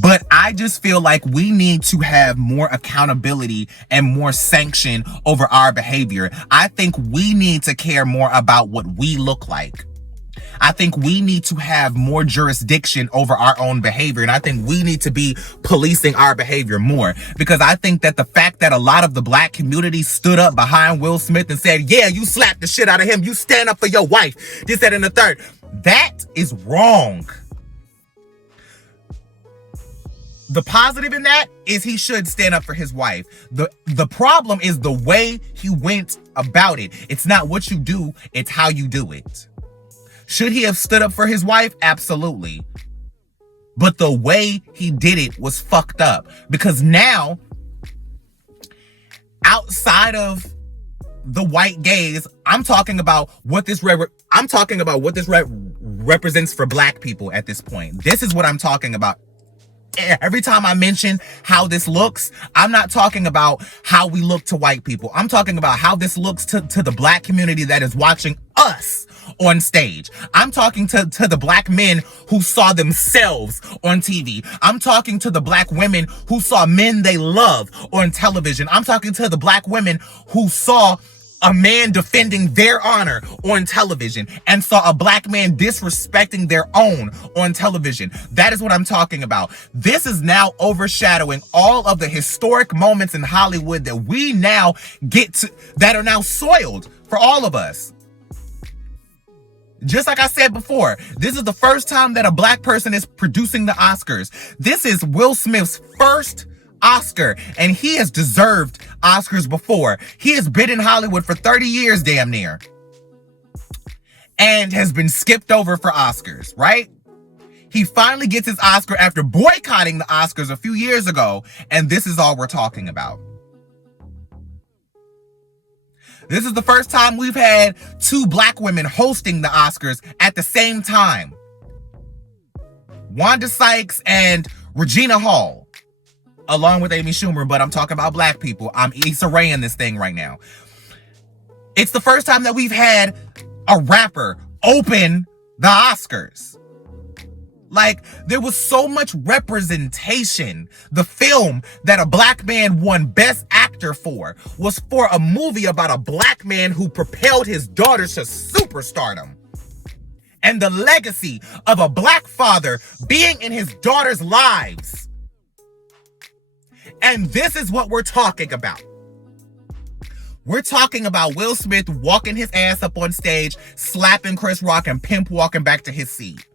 But I just feel like we need to have more accountability and more sanction over our behavior. I think we need to care more about what we look like. I think we need to have more jurisdiction over our own behavior. And I think we need to be policing our behavior more. Because I think that the fact that a lot of the black community stood up behind Will Smith and said, yeah, you slapped the shit out of him. You stand up for your wife. This, that, and the third. That is wrong. The positive in that is he should stand up for his wife. The problem is the way he went about it. It's not what you do, it's how you do it. Should he have stood up for his wife? Absolutely. But the way he did it was fucked up. Because now, outside of the white gaze, I'm talking about what this represents for black people at this point. This is what I'm talking about. Every time I mention how this looks, I'm not talking about how we look to white people. I'm talking about how this looks to the black community that is watching us on stage. I'm talking to the black men who saw themselves on TV. I'm talking to the black women who saw men they love on television. I'm talking to the black women who saw a man defending their honor on television and saw a black man disrespecting their own on television. That is what I'm talking about. This is now overshadowing all of the historic moments in Hollywood that we now get to, that are now soiled for all of us. Just like I said before, this is the first time that a black person is producing the Oscars. This is Will Smith's first Oscar, and he has deserved Oscars before. He has been in Hollywood for 30 years, damn near, and has been skipped over for Oscars, right? He finally gets his Oscar after boycotting the Oscars a few years ago, and this is all we're talking about. This is the first time we've had two black women hosting the Oscars at the same time. Wanda Sykes and Regina Hall, along with Amy Schumer, but I'm talking about black people. I'm Issa Rae in this thing right now. It's the first time that we've had a rapper open the Oscars. Like, there was so much representation. The film that a black man won Best Actor for was for a movie about a black man who propelled his daughters to superstardom. And the legacy of a black father being in his daughters' lives. And this is what we're talking about. We're talking about Will Smith walking his ass up on stage, slapping Chris Rock, and pimp walking back to his seat.